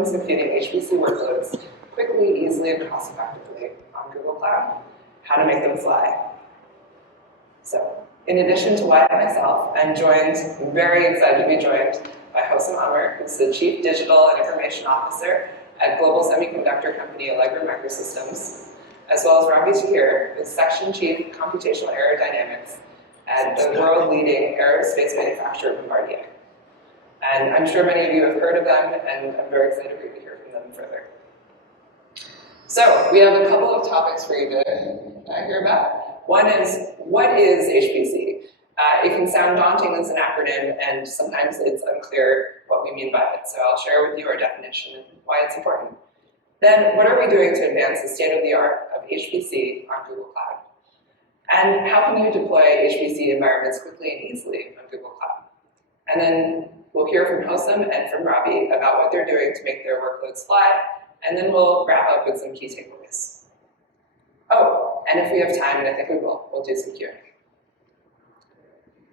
performance computing HPC workloads quickly, easily, and cost-effectively on Google Cloud. How to make them fly. So, in addition to Wyatt and myself, I'm very excited to be joined by Hossam Amr, who's the Chief Digital and Information Officer at global semiconductor company Allegro Microsystems, as well as Ravi Tahir, who's Section Chief Computational Aerodynamics at the world-leading aerospace manufacturer Bombardier. And I'm sure many of you have heard of them, and I'm very excited for you to hear from them further. So, we have a couple of topics for you to hear about. One is, what is HPC? It can sound daunting as an acronym, and sometimes it's unclear what we mean by it. So I'll share with you our definition and why it's important. Then, what are we doing to advance the state-of-the-art of HPC on Google Cloud? And how can you deploy HPC environments quickly and easily on Google Cloud? And then we'll hear from Hossam and from Ravi about what they're doing to make their workloads fly, and then we'll wrap up with some key takeaways. Oh, and if we have time, and I think we will, we'll do some Q&A.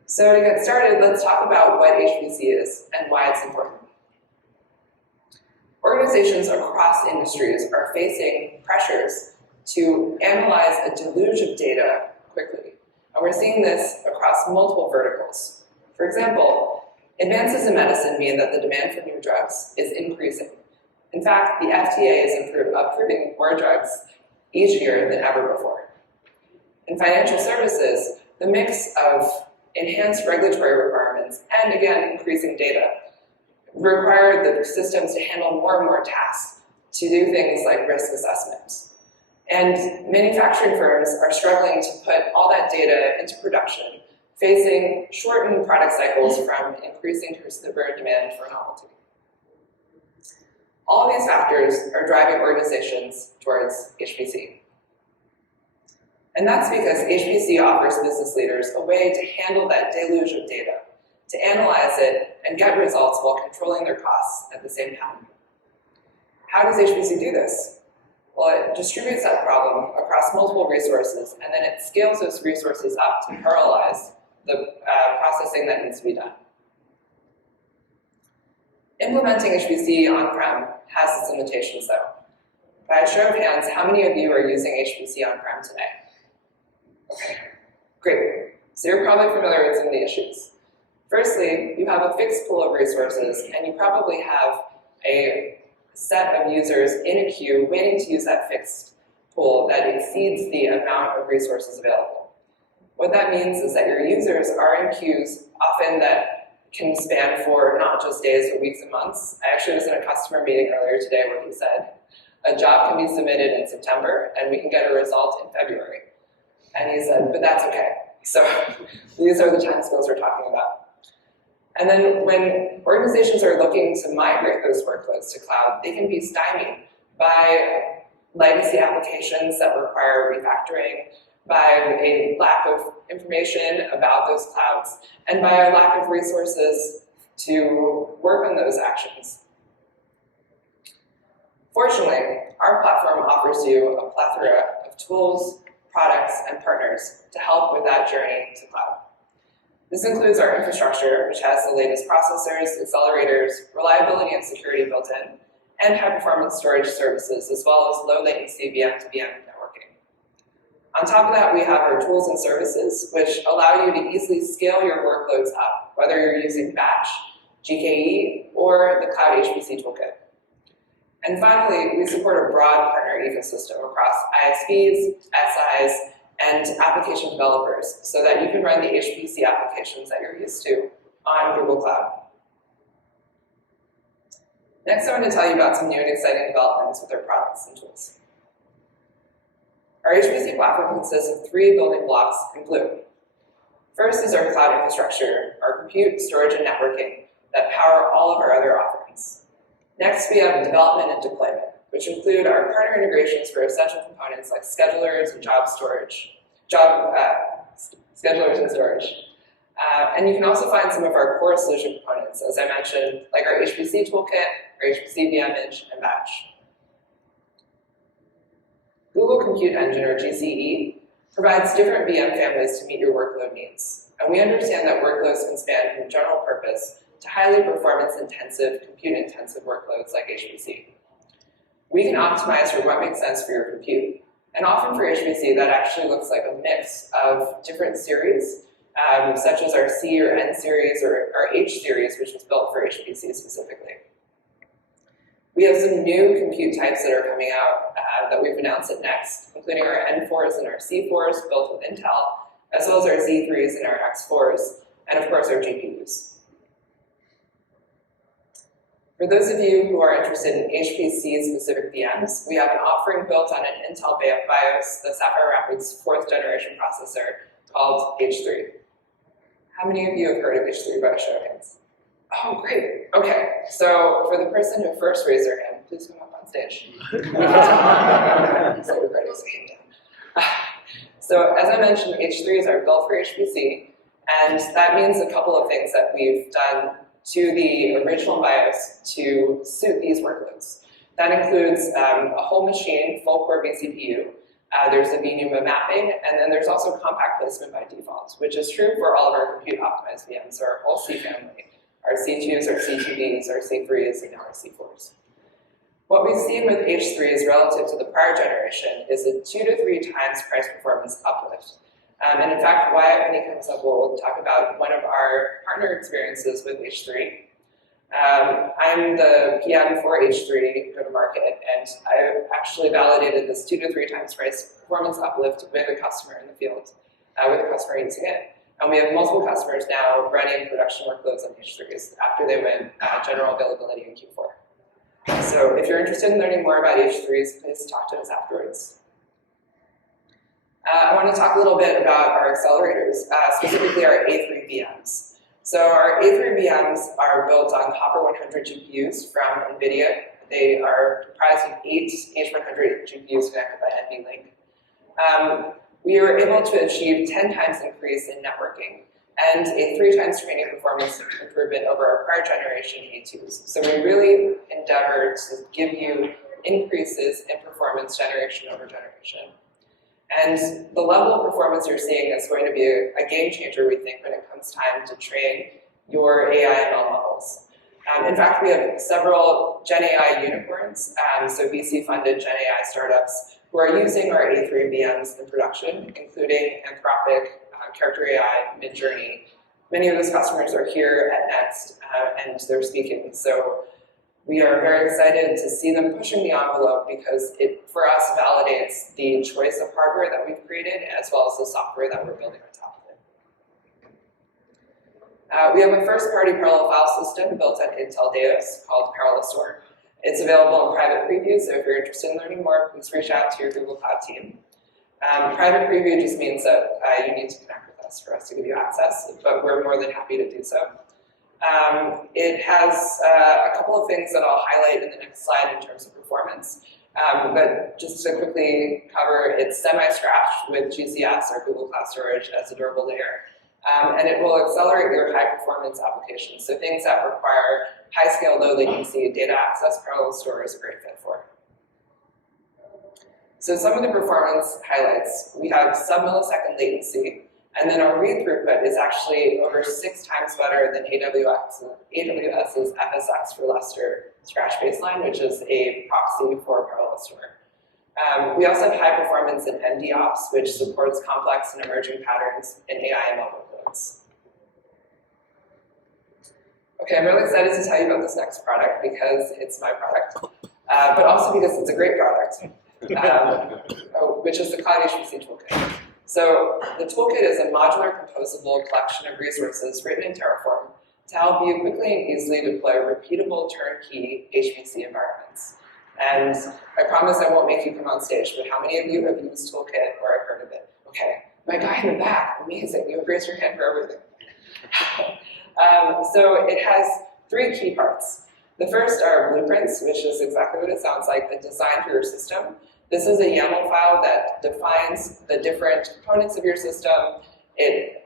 So to get started, let's talk about what HPC is and why it's important. Organizations across industries are facing pressures to analyze a deluge of data quickly. And we're seeing this across multiple verticals. For example, advances in medicine mean that the demand for new drugs is increasing. In fact, the FDA is approving more drugs each year than ever before. In financial services, the mix of enhanced regulatory requirements and, again, increasing data require the systems to handle more and more tasks to do things like risk assessment. And manufacturing firms are struggling to put all that data into production, facing shortened product cycles from increasing consumer demand for novelty. All of these factors are driving organizations towards HPC. And that's because HPC offers business leaders a way to handle that deluge of data, to analyze it and get results while controlling their costs at the same time. How does HPC do this? Well, it distributes that problem across multiple resources, and then it scales those resources up to parallelize the processing that needs to be done. Implementing HPC on-prem has its limitations, though. By a show of hands, how many of you are using HPC on-prem today? Okay, great. So you're probably familiar with some of the issues. Firstly, you have a fixed pool of resources, and you probably have a set of users in a queue waiting to use that fixed pool that exceeds the amount of resources available. What that means is that your users are in queues, often that can span for not just days, but weeks and months. I actually was in a customer meeting earlier today where he said, a job can be submitted in September, and we can get a result in February. And he said, but that's okay. So these are the timescales we're talking about. And then when organizations are looking to migrate those workloads to cloud, they can be stymied by legacy applications that require refactoring, by a lack of information about those clouds, and by a lack of resources to work on those actions. Fortunately, our platform offers you a plethora of tools, products, and partners to help with that journey to cloud. This includes our infrastructure, which has the latest processors, accelerators, reliability and security built in, and high-performance storage services, as well as low-latency VM-to-VM networking. On top of that, we have our tools and services, which allow you to easily scale your workloads up, whether you're using batch, GKE, or the Cloud HPC Toolkit. And finally, we support a broad partner ecosystem across ISVs, SIs, and application developers so that you can run the HPC applications that you're used to on Google Cloud. Next, I want to tell you about some new and exciting developments with our products and tools. Our HPC platform consists of 3 building blocks in blue. First is our cloud infrastructure, our compute, storage, and networking that power all of our other offerings. Next, we have development and deployment, which include our partner integrations for essential components like schedulers and schedulers and storage. And you can also find some of our core solution components, as I mentioned, like our HPC Toolkit, our HPC VMage, and Batch. Google Compute Engine, or GCE, provides different VM families to meet your workload needs. And we understand that workloads can span from general purpose to highly performance-intensive, compute-intensive workloads like HPC. We can optimize for what makes sense for your compute. And often for HPC, that actually looks like a mix of different series, such as our C or N series or our H series, which was built for HPC specifically. We have some new compute types that are coming out that we've announced at Next, including our N4s and our C4s built with Intel, as well as our Z3s and our X4s, and of course our GPUs. For those of you who are interested in HPC-specific VMs, we have an offering built on an Intel BIOS, the Sapphire Rapids 4th generation processor called H3. How many of you have heard of H3 by a show of hands? Oh, great. Okay, so for the person who first raised their hand, please come up on stage. So as I mentioned, H3s are built for HPC, and that means a couple of things that we've done to the original BIOS to suit these workloads. That includes a whole machine, full core vCPU. There's a vNUMA mapping, and then there's also compact placement by default, which is true for all of our compute optimized VMs, or our whole C family, our C2s, our C2Bs, our C3s, and now our C4s. What we've seen with H3s relative to the prior generation is a 2 to 3 times price performance uplift. And in fact, Wyatt, when he comes up, will talk about one of our partner experiences with H3. I'm the PM for H3 go-to-market, and I actually validated this 2 to 3 times price performance uplift with a customer in the field, with a customer using it. And we have multiple customers now running production workloads on H3s after they went general availability in Q4. So if you're interested in learning more about H3s, please talk to us afterwards. I want to talk a little bit about our accelerators, specifically our A3 VMs. So our A3 VMs are built on Hopper 100 GPUs from NVIDIA. They are comprised of 8 H100 GPUs connected by NVLink. We were able to achieve 10 times increase in networking and a 3 times training performance improvement over our prior generation A2s. So we really endeavored to give you increases in performance generation over generation. And the level of performance you're seeing is going to be a game changer, we think, when it comes time to train your AI ML models. In fact, we have several Gen AI unicorns, so VC-funded Gen AI startups who are using our A3 VMs in production, including Anthropic, Character AI, Midjourney. Many of those customers are here at Next, and they're speaking. So we are very excited to see them pushing the envelope because it, for us, validates the choice of hardware that we've created as well as the software that we're building on top of it. We have a first-party parallel file system built on Intel Datos called Parallel Store. It's available in private preview, so if you're interested in learning more, please reach out to your Google Cloud team. Private preview just means that you need to connect with us for us to give you access, but we're more than happy to do so. It has a couple of things that I'll highlight in the next slide in terms of performance. But just to quickly cover, it's semi-scratched with GCS or Google Cloud Storage as a durable layer. And it will accelerate your high-performance applications. So things that require high-scale, low-latency data access, parallel store is a great fit for. So some of the performance highlights. We have sub-millisecond latency. And then our read throughput is actually over 6 times better than AWS's FSX for Lustre Scratch Baseline, which is a proxy for parallel store. We also have high performance in MDOps, which supports complex and emerging patterns in AI ML workloads. Okay, I'm really excited to tell you about this next product because it's my product, but also because it's a great product, which is the Cloud HPC Toolkit. So the toolkit is a modular, composable collection of resources written in Terraform to help you quickly and easily deploy repeatable turnkey HPC environments. And I promise I won't make you come on stage, but how many of you have used Toolkit or have heard of it? Okay, my guy in the back, amazing, you have raised your hand for everything. So it has 3 key parts. The first are blueprints, which is exactly what it sounds like, the design for your system. This is a YAML file that defines the different components of your system. It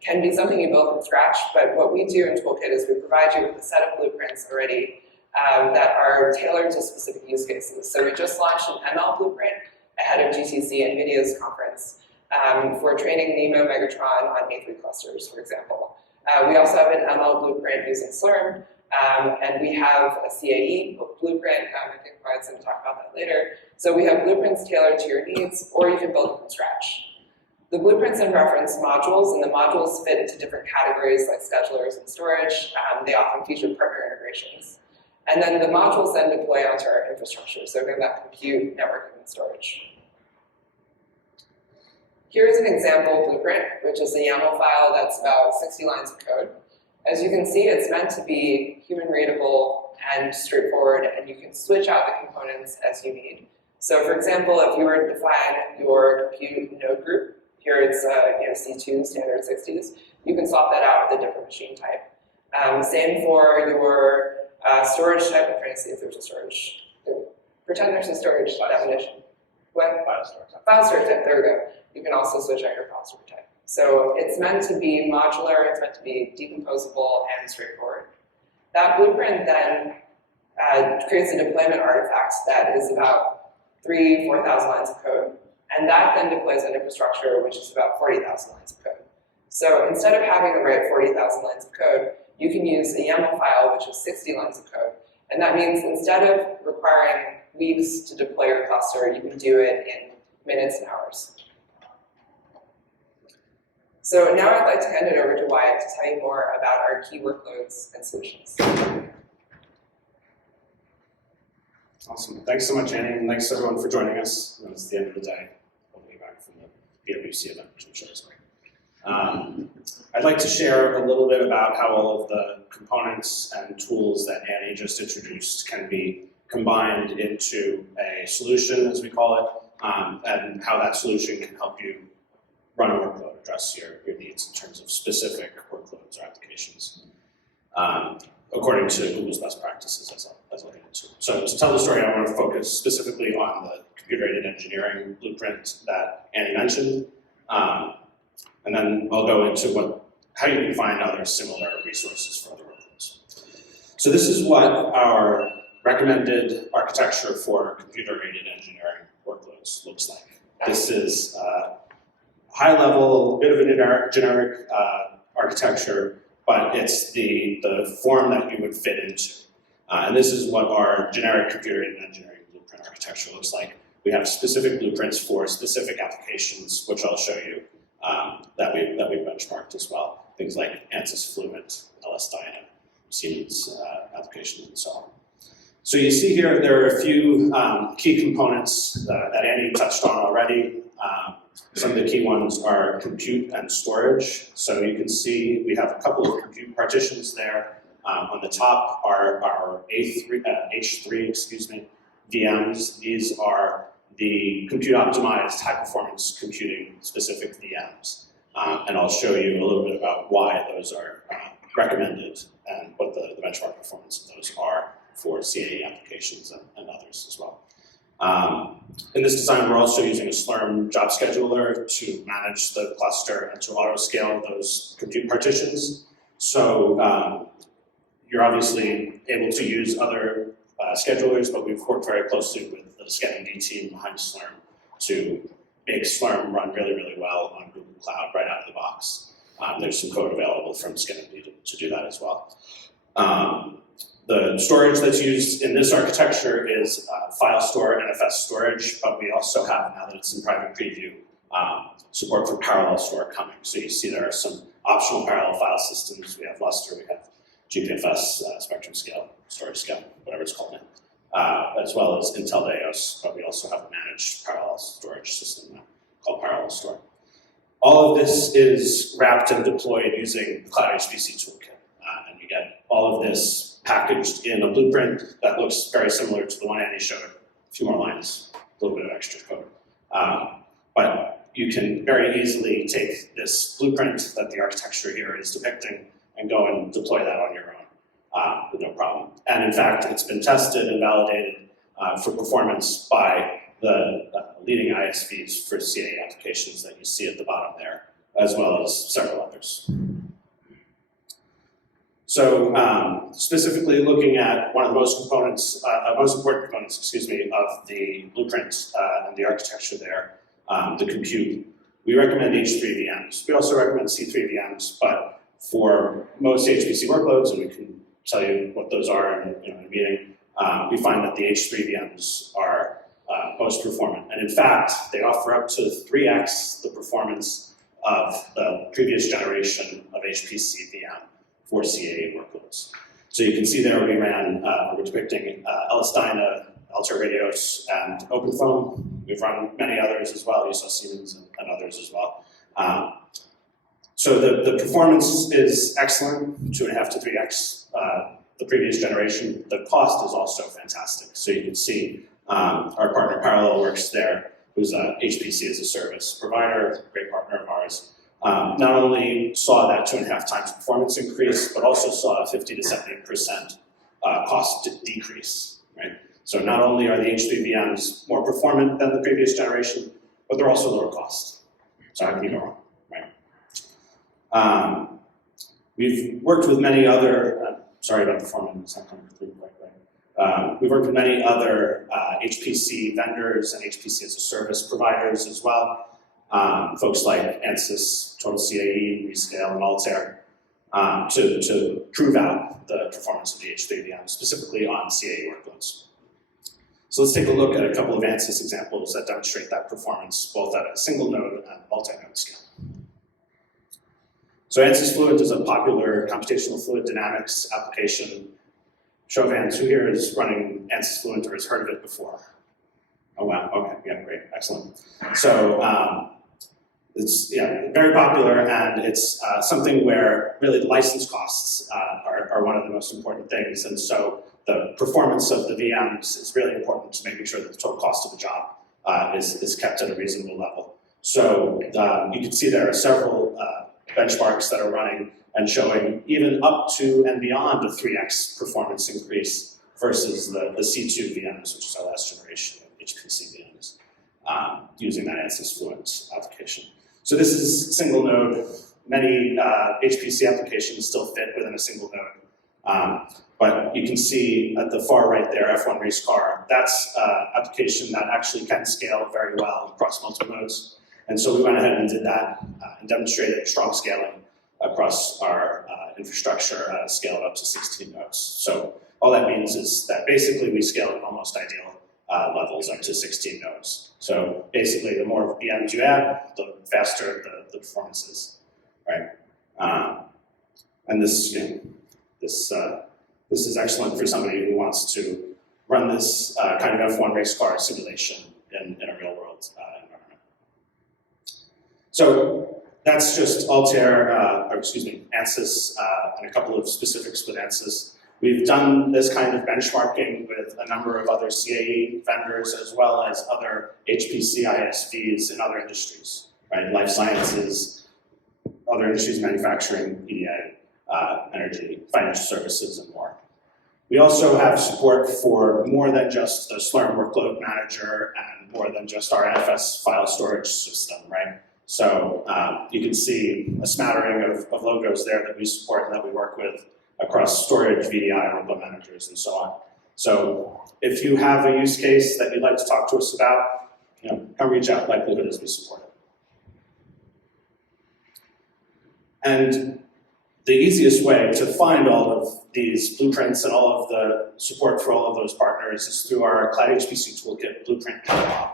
can be something you build from scratch, but what we do in Toolkit is we provide you with a set of blueprints already that are tailored to specific use cases. So we just launched an ML blueprint ahead of GTC, NVIDIA's conference, for training NeMo Megatron on A3 clusters, for example. We also have an ML blueprint using Slurm, and we have a CAE blueprint. I think Brian's going to talk about that later. So we have blueprints tailored to your needs, or you can build them from scratch. The blueprints then reference modules, and the modules fit into different categories like schedulers and storage. They often feature partner integrations. And then the modules then deploy onto our infrastructure, so think about compute, networking, and storage. Here's an example blueprint, which is a YAML file that's about 60 lines of code. As you can see, it's meant to be human readable and straightforward, and you can switch out the components as you need. So for example, if you were to define your compute node group, here it's C2 standard 60s, you can swap that out with a different machine type. Same for your storage type. I'm trying to see if there's a storage. Pretend there's a storage definition. What? File store type. File store type, there we go. You can also switch out your file store type. So it's meant to be modular, it's meant to be decomposable and straightforward. That blueprint then creates a deployment artifact that is about 4,000 lines of code. And that then deploys an infrastructure which is about 40,000 lines of code. So instead of having to write 40,000 lines of code, you can use a YAML file which is 60 lines of code. And that means instead of requiring weeks to deploy your cluster, you can do it in minutes and hours. So now I'd like to hand it over to Wyatt to tell you more about our key workloads and solutions. Awesome. Thanks so much, Annie, and thanks everyone for joining us. It's the end of the day. We'll be back from the PwC event, which I'm sure is great. I'd like to share a little bit about how all of the components and tools that Annie just introduced can be combined into a solution, as we call it, and how that solution can help you run a workload, address your needs in terms of specific workloads or applications, according to Google's best practices, as I'll get into. So to tell the story, I want to focus specifically on the computer-aided engineering blueprint that Annie mentioned, and then I'll go into how you can find other similar resources for other workloads. So this is what our recommended architecture for computer-aided engineering workloads looks like. This is high level, a bit of a generic architecture, but it's the form that you would fit into. And this is what our generic computer-aided engineering blueprint architecture looks like. We have specific blueprints for specific applications, which I'll show you, that we've benchmarked as well. Things like ANSYS Fluent, LS Dyna, Siemens applications, and so on. So you see here, there are a few key components that Annie touched on already. Some of the key ones are compute and storage. So you can see we have a couple of compute partitions there. On the top are our H3 VMs. These are the compute optimized high performance computing specific VMs. And I'll show you a little bit about why those are recommended and what the benchmark performance of those are for CAE applications and others as well. In this design, we're also using a Slurm job scheduler to manage the cluster and to auto-scale those compute partitions. So you're obviously able to use other schedulers, but we've worked very closely with the ScanMD team behind Slurm to make Slurm run really, really well on Google Cloud right out of the box. There's some code available from ScanMD to do that as well. The storage that's used in this architecture is file store NFS storage, but we also have, now that it's in private preview, support for parallel store coming. So you see there are some optional parallel file systems. We have Lustre, we have GPFS, Spectrum Scale, Storage Scale, whatever it's called now, as well as Intel EOS, but we also have a managed parallel storage system now called Parallel Store. All of this is wrapped and deployed using the Cloud HPC Toolkit, and you get all of this packaged in a blueprint that looks very similar to the one Annie showed. A few more lines, a little bit of extra code. But you can very easily take this blueprint that the architecture here is depicting and go and deploy that on your own with no problem. And in fact, it's been tested and validated for performance by the leading ISVs for CAE applications that you see at the bottom there, as well as several others. So specifically looking at one of the most important components, of the blueprint and the architecture there, the compute, we recommend H3 VMs. We also recommend C3 VMs, but for most HPC workloads, and we can tell you what those are in a meeting, we find that the H3 VMs are most performant. And in fact, they offer up to 3x the performance of the previous generation of HPC VM for CAE workloads. So you can see there we ran, we're depicting LS-DYNA, Altair Radios, and OpenFOAM. We've run many others as well. You saw Siemens and others as well. So the performance is excellent, 2.5 to 3x the previous generation. The cost is also fantastic. So you can see our partner Parallelworks there, who's a HPC as a service provider, great partner of ours. Not only saw that 2.5 times performance increase, but also saw a 50 to 70% cost decrease, right? So not only are the H3 VMs more performant than the previous generation, but they're also lower cost. So how can you go wrong, right? We've worked with many other, sorry about the format, it's not coming through quite right. We've worked with many other HPC vendors and HPC as a service providers as well. Folks like Ansys, Total CAE, Rescale, and Altair, to prove out the performance of the H3 VM, specifically on CAE workloads. So let's take a look at a couple of Ansys examples that demonstrate that performance, both at a single node and multi-node scale. So Ansys Fluent is a popular computational fluid dynamics application. Show of hands, who here is running Ansys Fluent or has heard of it before? Oh wow, okay, yeah, great, excellent. So it's very popular, and it's something where really the license costs are one of the most important things, and so the performance of the VMs is really important to making sure that the total cost of the job is kept at a reasonable level. So you can see there are several benchmarks that are running and showing even up to and beyond a 3x performance increase versus the C2 VMs, which is our last generation of HPC VMs, using that Ansys Fluent application. So this is single node. Many HPC applications still fit within a single node. But you can see at the far right there, F1 race car, that's an application that actually can scale very well across multiple nodes. And so we went ahead and did that and demonstrated strong scaling across our infrastructure at a scale of up to 16 nodes. So all that means is that basically we scale at almost ideal levels up to 16 nodes. So basically the more VMs you add, the faster the performance is, right? And this, this is excellent for somebody who wants to run this kind of F1 race car simulation in a real world environment. So that's just Altair, Ansys, and a couple of specifics with Ansys. We've done this kind of benchmarking with a number of other CAE vendors as well as other HPC ISVs in other industries, right? Life sciences, other industries, manufacturing, EDA, energy, financial services, and more. We also have support for more than just the Slurm workload manager and more than just our NFS file storage system, right? So you can see a smattering of logos there that we support and that we work with across storage, VDI, workload managers, and so on. So if you have a use case that you'd like to talk to us about, come reach out. Likelihood is we support it. And the easiest way to find all of these blueprints and all of the support for all of those partners is through our Cloud HPC Toolkit Blueprint Catalog.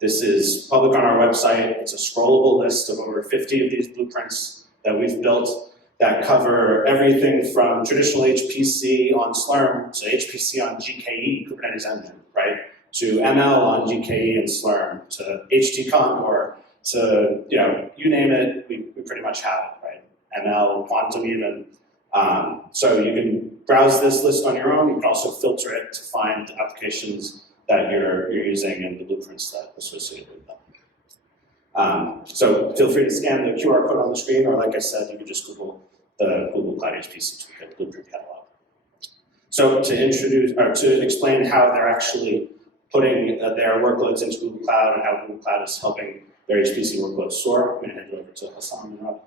This is public on our website. It's a scrollable list of over 50 of these blueprints that we've built that cover everything from traditional HPC on Slurm to HPC on GKE, Kubernetes Engine, right? To ML on GKE and Slurm, to HT Condor, to, you name it, we pretty much have it, right? ML, quantum even. So you can browse this list on your own. You can also filter it to find applications that you're using and the blueprints that are associated with them. So feel free to scan the QR code on the screen, or like I said, you can just Google the Google Cloud HPC Toolkit Blueprint Catalog. So to introduce, or to explain how they're actually putting their workloads into Google Cloud and how Google Cloud is helping their HPC workloads soar, I'm going to hand it over to Hassan and Rob.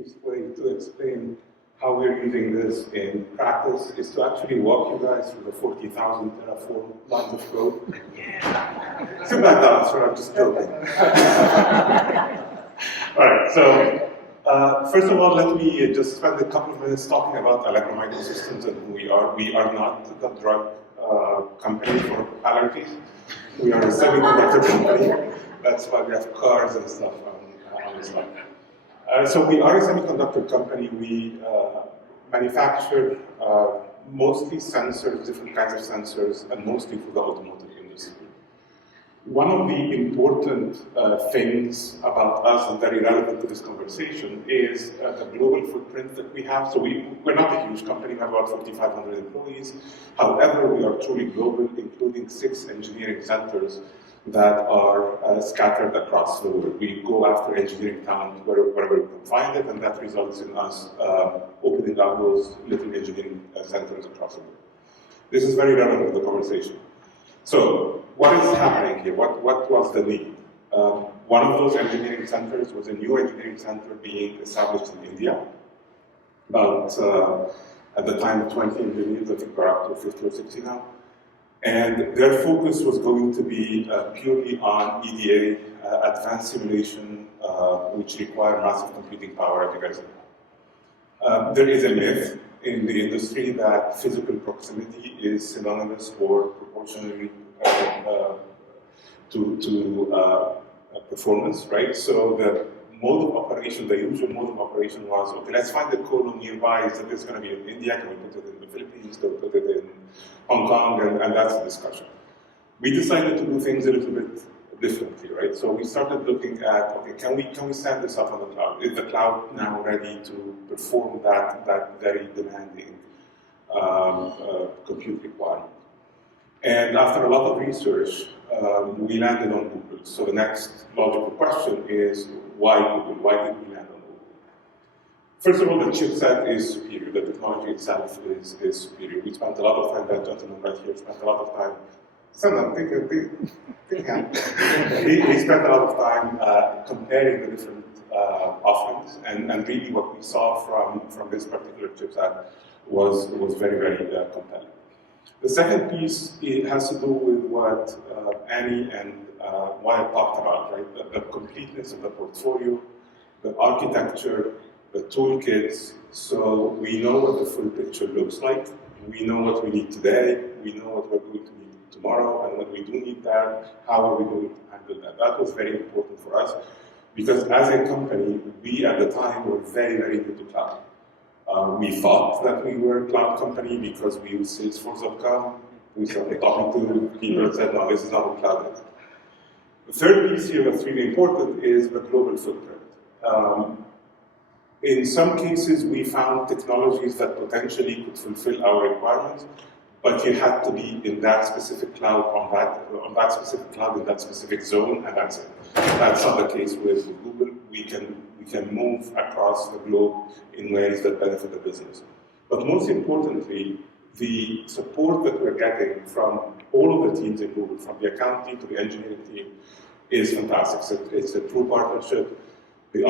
Easiest way to explain how we're using this in practice is to actually walk you guys through the 40,000 Terraform lines of code. Too bad the answer, I'm just joking. All right, so first of all, let me just spend a couple of minutes talking about Allegro Microsystems and who we are. We are not the drug company for allergies. We are a semiconductor company. That's why we have cars and stuff on this slide. So we are a semiconductor company. We manufacture mostly sensors, different kinds of sensors, and mostly for the automotive industry. One of the important things about us and very relevant to this conversation is the global footprint that we have. So we're not a huge company, we have about 4,500 employees. However, we are truly global, including 6 engineering centers that are scattered across the world. We go after engineering talent wherever we can find it, and that results in us opening up those little engineering centers across the world. This is very relevant to the conversation. So, what is happening here? What was the need? One of those engineering centers was a new engineering center being established in India. About, at the time, 20 engineers, I think we're up to 50 or 60 now. And their focus was going to be purely on EDA, advanced simulation, which require massive computing power, as you guys know. There is a myth in the industry that physical proximity is synonymous or proportionally to performance, right? So the mode of operation, the usual mode of operation was, okay, let's find the column nearby. Is this going to be in India? Can we put it in the Philippines? Can we put it in Hong Kong? And that's the discussion. We decided to do things a little bit differently, right? So we started looking at, okay, can we stand this up on the cloud? Is the cloud now ready to perform that very demanding compute requirement? And after a lot of research, we landed on Google. So the next logical question is, why Google? Why did we land on Google? First of all, the chipset is superior. The technology itself is superior. We spent a lot of time, that gentleman right here spent a lot of time, he spent a lot of time comparing the different offerings, and really what we saw from this particular chipset was very, very compelling. The second piece, it has to do with what Annie and Wyatt talked about, right? The completeness of the portfolio, the architecture, the toolkits. So we know what the full picture looks like. We know what we need today. We know what we're going to need tomorrow. And when we do need that, how are we going to handle that? That was very important for us because as a company, we at the time were very, very new to cloud. We thought that we were a cloud company because we used Salesforce.com. We started talking to people and said, no, this is not what cloud is. The third piece here that's really important is the global footprint. In some cases, we found technologies that potentially could fulfill our requirements, but you had to be in that specific cloud, on that specific cloud, in that specific zone, and that's it. That's not the case with Google. We can move across the globe in ways that benefit the business. But most importantly, the support that we're getting from all of the teams in Google, from the account team to the engineering team, is fantastic. So it's a true partnership. They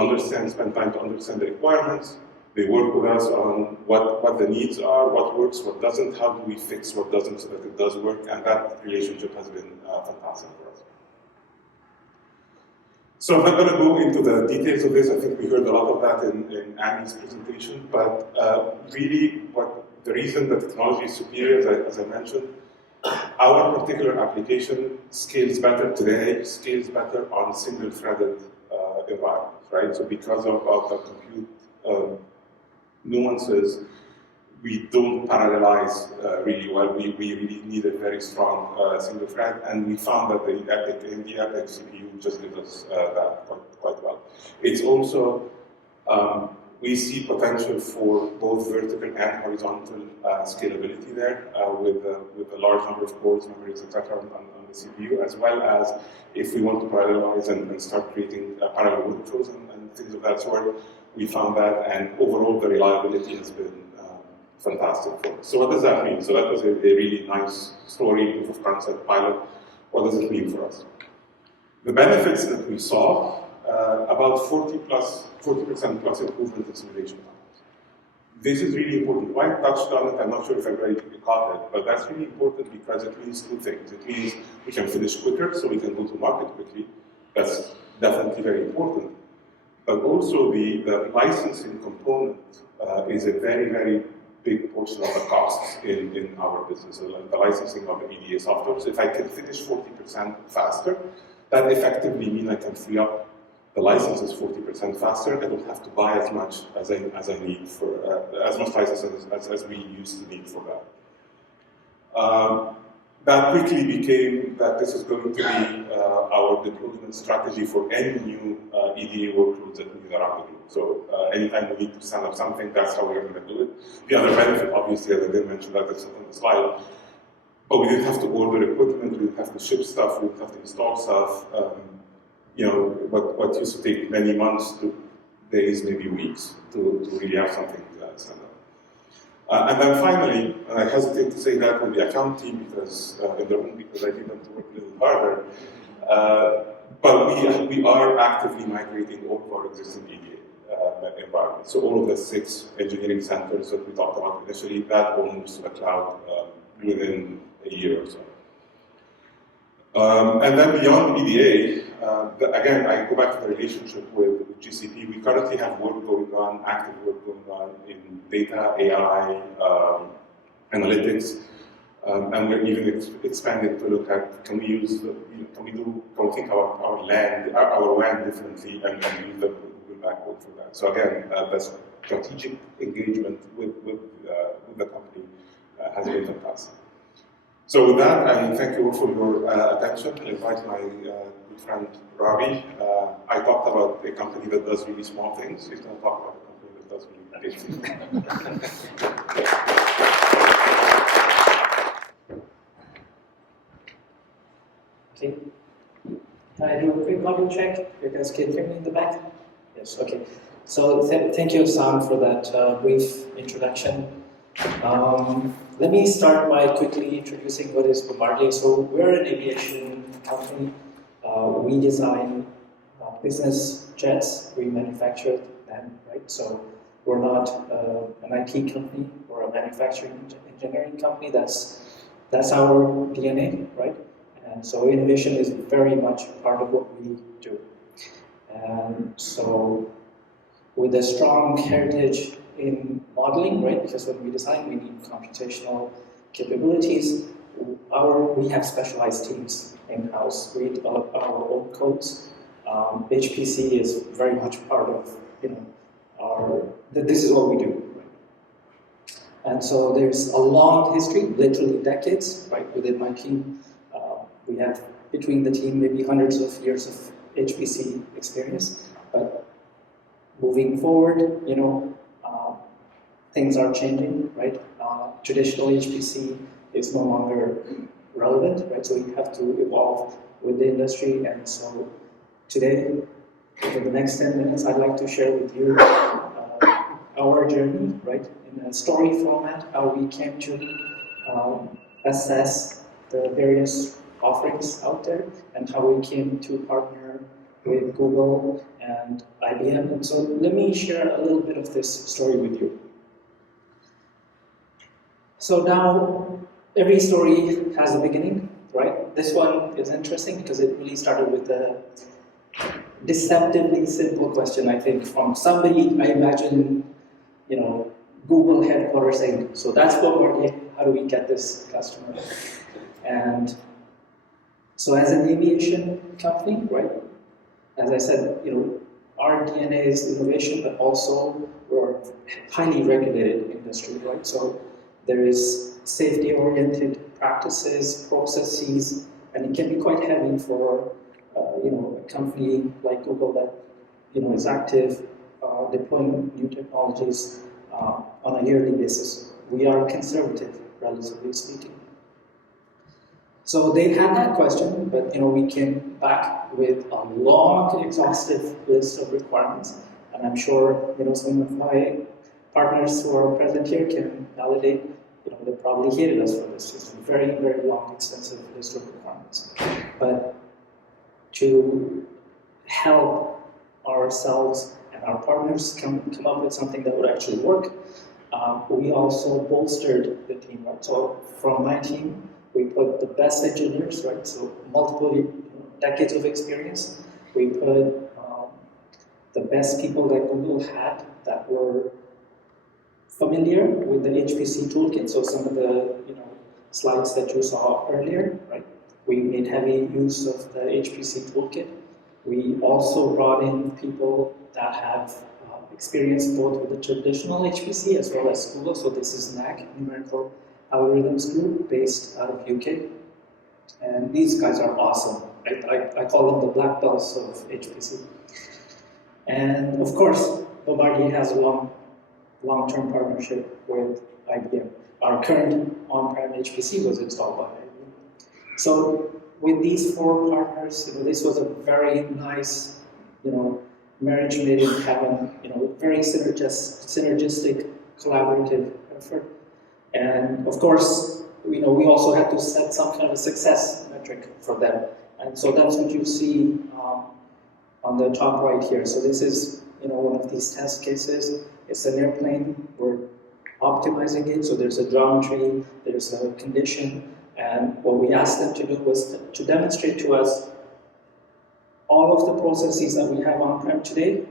spend time to understand the requirements. They work with us on what the needs are, what works, what doesn't, how do we fix what doesn't so that it does work, and that relationship has been fantastic for us. So I'm not going to go into the details of this. I think we heard a lot of that in Annie's presentation, but really the reason the technology is superior, as I mentioned, our particular application scales better today, scales better on single-threaded environments, right? So because of the compute nuances, we don't parallelize really well. We really need a very strong single thread, and we found that the EPIC CPU just gives us that quite well. It's also, we see potential for both vertical and horizontal scalability there with a large number of cores, memories, etc. on the CPU, as well as if we want to parallelize and start creating parallel workflows and things of that sort. We found that, and overall the reliability has been fantastic for us. So what does that mean? So that was a really nice story, proof of concept, pilot. What does it mean for us? The benefits that we saw, about 40% plus improvement in simulation times. this is really important. Why I touched on it, I'm not sure if everybody caught it, but that's really important because it means two things. It means we can finish quicker, so we can go to market quickly. That's definitely very important. But also the licensing component is a very, very big portion of the costs in our business, the licensing of the EDA software. So if I can finish 40% faster, that effectively means I can free up the licenses 40% faster. I don't have to buy as much as I need for as much licenses as we used to need for that. That quickly became that this is going to be our deployment strategy for any new EDA workloads that we need around the globe. So anytime we need to stand up something, that's how we're going to do it. The other benefit, obviously, as I did mention that it's on the slide, but we didn't have to order equipment, we didn't have to ship stuff, we didn't have to install stuff. You know, what used to take many months to days, maybe weeks, to really have something stand up. And then finally, and I hesitate to say that with the account team because I need them to work a little harder, but we are actively migrating all of our existing EDA environments. So all of the 6 engineering centers that we talked about initially, that all moves to the cloud within a year or so. And then beyond EDA, again, I go back to the relationship with GCP. We currently have work going on, active work going on in data, AI, analytics, and we're even expanding to look at can we think about our WAN differently and use the Google backbone for that. So again, the strategic engagement with the company has been fantastic. So with that, I thank you all for your attention. I invite my good friend Ravi. I talked about a company that does really small things. He's going to talk about a company that does really big things. Okay. Can I do a quick audio check? You guys can hear me in the back? Yes, okay. So thank you, Sam, for that brief introduction. Let me start by quickly introducing what is Bombardier. So we're an aviation company. We design business jets. We manufacture them, right? So we're not an IT company or a manufacturing engineering company. That's our DNA, right? And so innovation is very much part of what we do. And so with a strong heritage in modeling, right? Because when we design, we need computational capabilities. We have specialized teams in-house. We develop our own codes. HPC is very much part of, this is what we do. Right? And so there's a long history, literally decades, right? Within my team, we have between the team maybe hundreds of years of HPC experience. But moving forward, things are changing, right? Traditional HPC is no longer relevant, right? So we have to evolve with the industry. And so today, for the next 10 minutes, I'd like to share with you our journey, right? In a story format, how we came to assess the various offerings out there and how we came to partner with Google and IBM. And so let me share a little bit of this story with you. So now, every story has a beginning, right? This one is interesting because it really started with a deceptively simple question, I think, from somebody, I imagine, Google headquarters saying, so that's Bombardier, how do we get this customer? And so as an aviation company, right, as I said, our DNA is innovation, but also we're a highly regulated industry, right? So there is safety-oriented practices, processes, and it can be quite heavy for a company like Google that is active, deploying new technologies on a yearly basis. We are conservative, relatively speaking. So they had that question, but we came back with a long, exhaustive list of requirements, and I'm sure some of my partners who are present here can validate. They probably hated us for this. It's a very, very long, extensive list of requirements. But to help ourselves and our partners come up with something that would actually work, we also bolstered the team, right? So from my team, we put the best engineers, right? So multiple decades of experience. We put the best people that Google had that were familiar with the HPC toolkit. So some of the slides that you saw earlier, right? We made heavy use of the HPC toolkit. We also brought in people that have experience both with the traditional HPC as well as Google. So this is NAC, Numerical Algorithms Group, based out of UK. And these guys are awesome. I call them the black belts of HPC. And of course, Bombardier has a long-term partnership with IBM. Our current on-prem HPC was installed by IBM. So with these four partners, this was a very nice, marriage made in heaven, very synergistic, collaborative effort. And of course, we also had to set some kind of a success metric for them. And so that's what you see on the top right here. So this is, one of these test cases. It's an airplane. We're optimizing it. So there's a geometry, there's a condition. And what we asked them to do was to demonstrate to us all of the processes that we have on-prem today,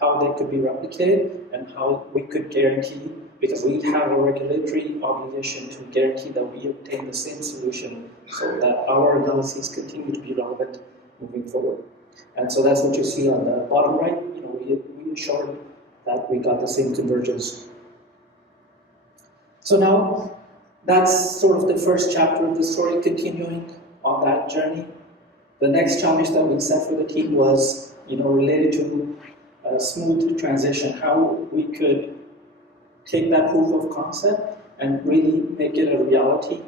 how they could be replicated, and how we could guarantee, because we have a regulatory obligation to guarantee that we obtain the same solution so that our analyses continue to be relevant moving forward. And so that's what you see on the bottom right. We ensured that we got the same convergence. So now, that's sort of the first chapter of the story, continuing on that journey. The next challenge that we set for the team was, related to a smooth transition, how we could take that proof of concept and really make it a reality,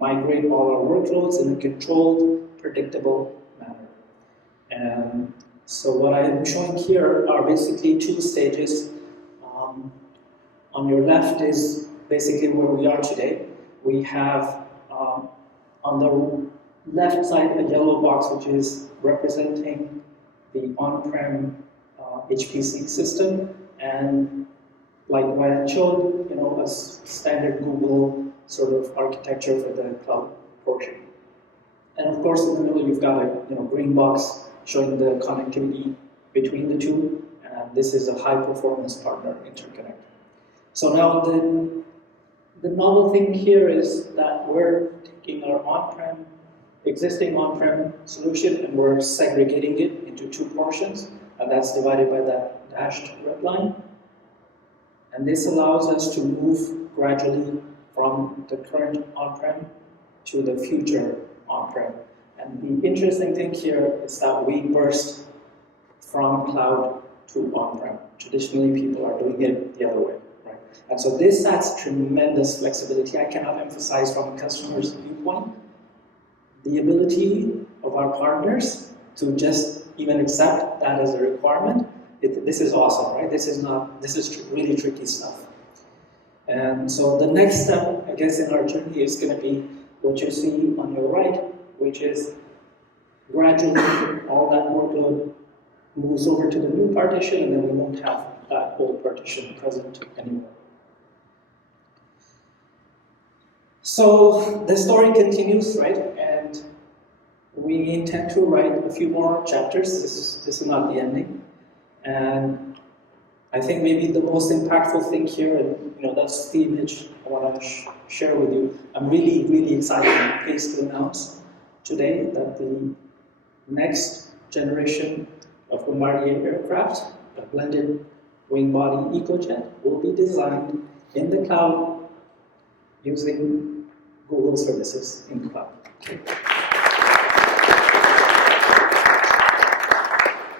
migrate all our workloads in a controlled, predictable manner. And so what I am showing here are basically two stages. On your left is basically where we are today. We have on the left side a yellow box which is representing the on-prem HPC system, and like what I showed, a standard Google sort of architecture for the cloud portion. And of course, in the middle you've got a green box showing the connectivity between the two, and this is a high-performance partner interconnect. So now the novel thing here is that we're taking our existing on-prem solution and we're segregating it into two portions, and that's divided by that dashed red line. And this allows us to move gradually from the current on-prem to the future on-prem. And the interesting thing here is that we burst from cloud to on-prem. Traditionally, people are doing it the other way, right? And so this adds tremendous flexibility. I cannot emphasize from a customer's viewpoint the ability of our partners to just even accept that as a requirement. This is awesome, right? This is really tricky stuff. And so the next step, I guess, in our journey is going to be what you see on your right, which is gradually all that workload moves over to the new partition, and then we won't have that old partition present anymore. So the story continues, right? And we intend to write a few more chapters. This is not the ending. And I think maybe the most impactful thing here, and that's the image I want to share with you. I'm really, really excited and pleased to announce today that the next generation of Bombardier aircraft, the blended wing body EcoJet, will be designed in the cloud using Google services in the cloud.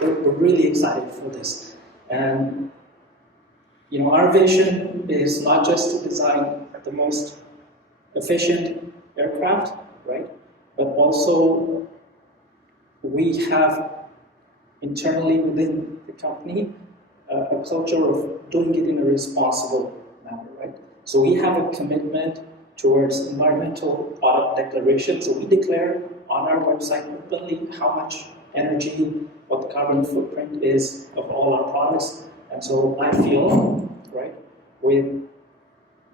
We're really excited for this. And our vision is not just to design the most efficient aircraft, right? But also we have internally within the company a culture of doing it in a responsible manner, right? So we have a commitment towards environmental product declaration. So we declare on our website openly how much energy, what the carbon footprint is of all our products. And so I feel, right, with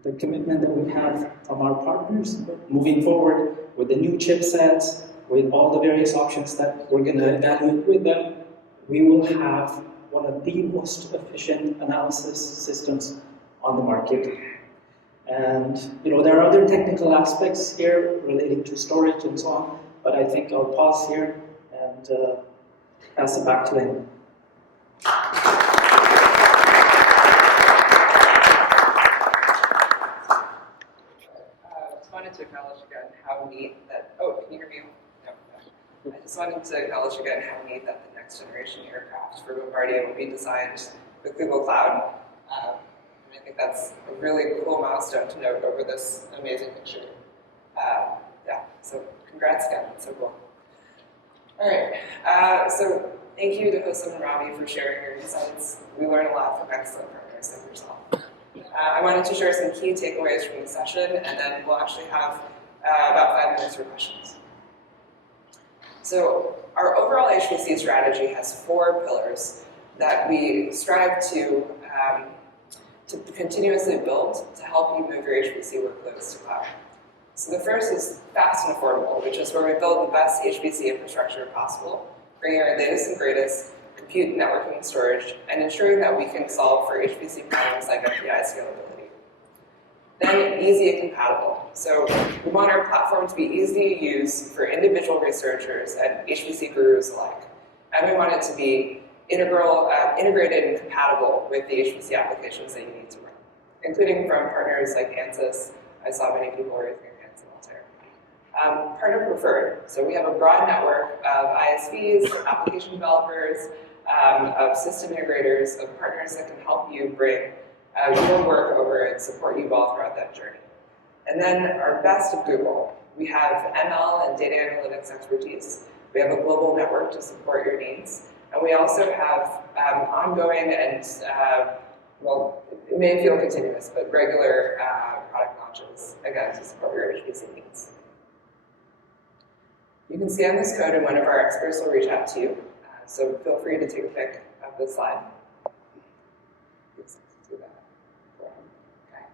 the commitment that we have from our partners moving forward with the new chipsets, with all the various options that we're going to evaluate with them, we will have one of the most efficient analysis systems on the market. And there are other technical aspects here relating to storage and so on, but I think I'll pause here and pass it back to him. Just wanted to acknowledge again how neat that, oh, can you hear me? No. I just wanted to acknowledge again how neat that the next generation aircraft for Bombardier will be designed with Google Cloud. I think that's a really cool milestone to note over this amazing picture. Yeah, so congrats again, that's so cool. All right, so thank you to Hosam and Robbie for sharing your insights. We learn a lot from excellent partners like yourself. I wanted to share some key takeaways from the session, and then we'll actually have about 5 minutes for questions. So our overall HPC strategy has 4 pillars that we strive to continuously build to help you move your HPC workloads to cloud. So the first is fast and affordable, which is where we build the best HPC infrastructure possible, bringing our latest and greatest compute, networking, and storage, and ensuring that we can solve for HPC problems like MPI scalability. Then easy and compatible. So we want our platform to be easy to use for individual researchers and HPC gurus alike. And we want it to be integrated and compatible with the HPC applications that you need to run, including from partners like Ansys. I saw many people raising their hands in Altair. Partner preferred. So we have a broad network of ISVs, application developers, of system integrators, of partners that can help you bring your work over and support you all throughout that journey. And then our best of Google. We have ML and data analytics expertise. We have a global network to support your needs. And we also have ongoing and, well, it may feel continuous, but regular product launches, again, to support your HPC needs. You can scan this code and one of our experts will reach out to you. So feel free to take a pic of the slide. Okay.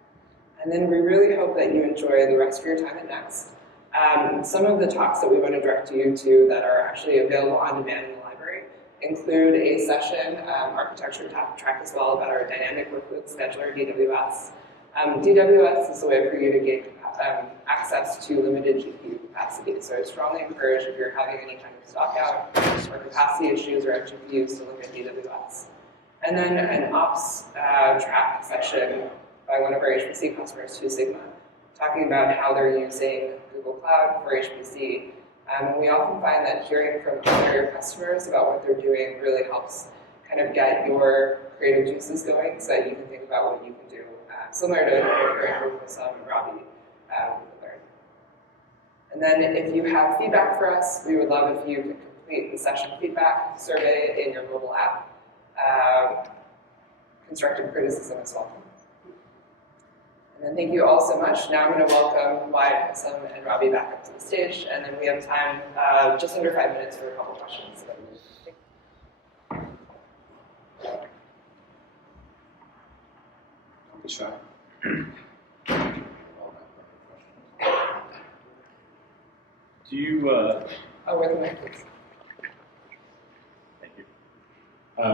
And then we really hope that you enjoy the rest of your time at Next. Some of the talks that we want to direct you to that are actually available on demand in the library include a session, architecture track as well, about our dynamic workload scheduler, DWS. DWS is a way for you to get access to limited GPU capacity. So I strongly encourage, if you're having any kind of stock out or capacity issues or GPUs, to look at DWS. And then an ops track session by one of our HPC customers, 2 Sigma, talking about how they're using Google Cloud for HPC. And we often find that hearing from other customers about what they're doing really helps kind of get your creative juices going so that you can think about what you can do, similar to hearing from Hosam and Robbie. And then if you have feedback for us, we would love if you could complete the session feedback survey in your mobile app. Constructive criticism is welcome. And then thank you all so much. Now I'm going to welcome Wyatt, Hosam, and Robbie back up to the stage, and then we have time, just under 5 minutes for a couple questions. Don't be shy. Do you, Oh, where the mic is. thank you.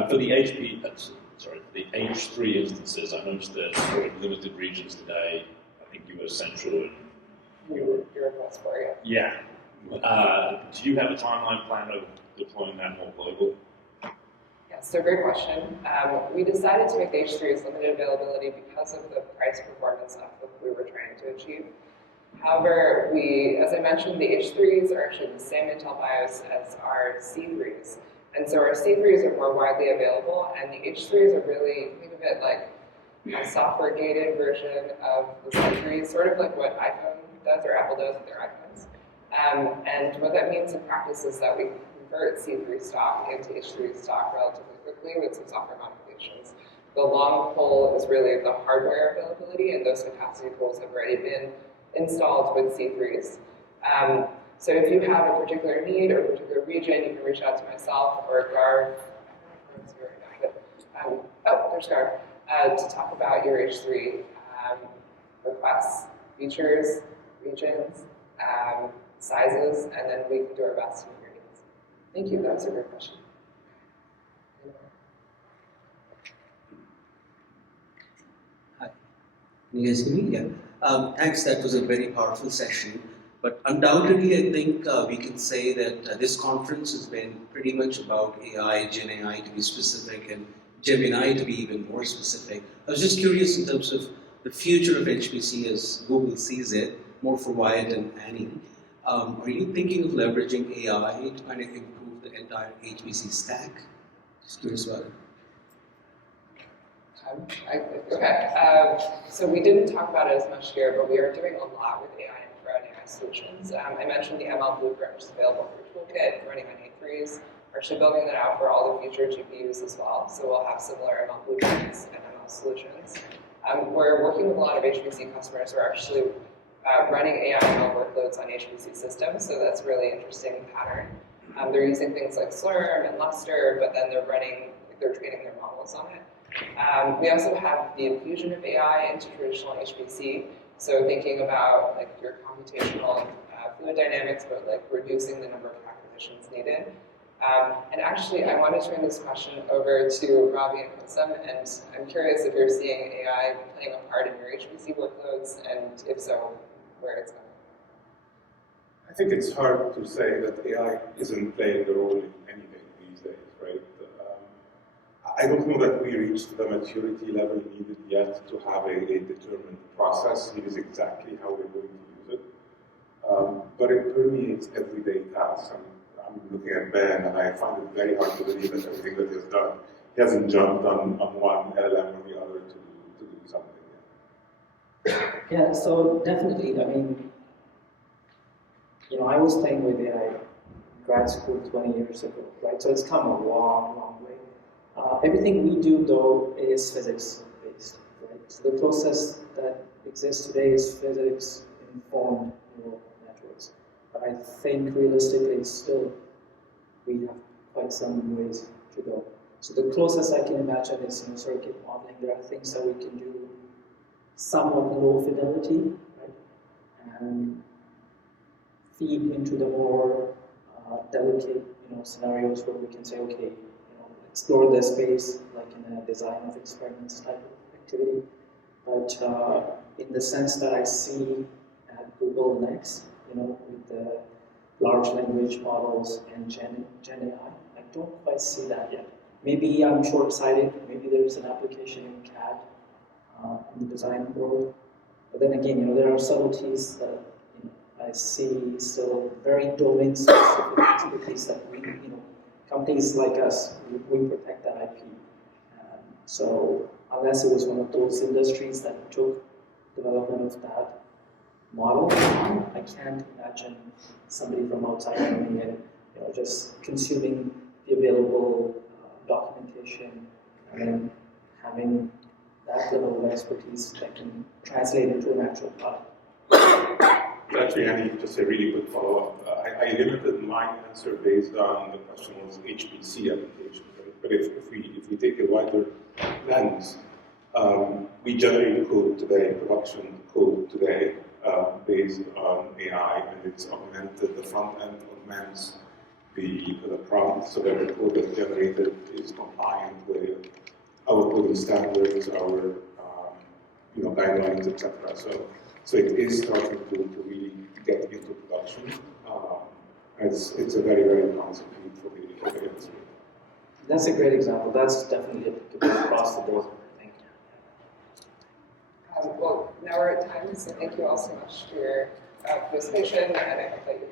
For the the H3 instances, I noticed there's sort of limited regions today. I think you were central and Your request for you. yeah. Do you have a timeline plan of deploying that more globally? Yes, so great question. We decided to make the H3's limited availability because of the price performance uplift we were trying to achieve. However, as I mentioned, the H3s are actually the same Intel BIOS as our C3s. And so our C3s are more widely available, and the H3s are really, think of it like a software-gated version of the C3s, sort of like what iPhone does or Apple does with their iPhones. And what that means in practice is that we can convert C3 stock into H3 stock relatively quickly with some software modifications. The long pull is really the hardware availability, and those capacity pools have already been installed with C3s. So if you have a particular need or a particular region, you can reach out to myself or Garv, oh, there's Garv, to talk about your H3. requests, features, regions, sizes, and then we can do our best to meet your needs. Thank you, that was a great question. Hi, can you guys hear me? Yeah. Thanks, that was a very powerful session. But undoubtedly, I think we can say that this conference has been pretty much about AI, Gen AI to be specific, and Gemini to be even more specific. I was just curious in terms of the future of HPC as Google sees it, more for Wyatt and Annie. Are you thinking of leveraging AI to kind of improve the entire HPC stack? Just curious about it. So we didn't talk about it as much here, but we are doing a lot with AI and for AI solutions. I mentioned the ML Blueprint, which is available for Toolkit, running on A3s. We're actually building that out for all the future GPUs as well. So we'll have similar ML Blueprints and ML solutions. We're working with a lot of HPC customers who are actually running AI ML workloads on HPC systems. So that's a really interesting pattern. They're using things like Slurm and Lustre, but then they're training their models on it. We also have the infusion of AI into traditional HPC. So thinking about like your computational fluid dynamics, but like reducing the number of acquisitions needed. And actually, I want to turn this question over to Ravi and Kusum, and I'm curious if you're seeing AI playing a part in your HPC workloads, and if so, where it's going. I think it's hard to say that AI isn't playing a role in anything these days, right? I don't know that we reached the maturity level needed yet to have a determined process. Here's exactly how we're going to use it. But it permeates everyday tasks. I'm looking at Ben, and I find it very hard to believe that everything that he has done, he hasn't jumped on one LLM or the other to do something yet. Yeah, so definitely, I mean, I was playing with AI in grad school 20 years ago, right? So it's come a long, long way. Everything we do, though, is physics-based, right? So the process that exists today is physics-informed neural networks. But I think realistically, still, we have quite some ways to go. So the closest I can imagine is circuit modeling. There are things that we can do somewhat low fidelity, right? And feed into the more delicate, scenarios where we can say, okay, explore the space like in a design of experiments type of activity. But in the sense that I see at Google next, with the large language models and Gen AI, I don't quite see that yet. Maybe I'm short-sighted, maybe there's an application in CAD in the design world. But then again, there are subtleties that I see still very domain-specific expertise that we, companies like us, we protect that IP. So unless it was one of those industries that took development of that model, I can't imagine somebody from outside coming in, just consuming the available documentation and then having that level of expertise that can translate into an actual product. Actually, I need just a really quick follow-up. I limited my answer based on the question was HPC application, right? But if we take a wider lens, we generate code today, production code today, based on AI, and it's augmented. The front end augments the prompt so that the code that's generated is compliant with our coding standards, our guidelines, etc. So it is starting to really get into production. It's a very, very promising field for the industry. That's a great example. That's definitely applicable across the board, I think. Well, now we're at time, so thank you all so much for your participation, and I hope that you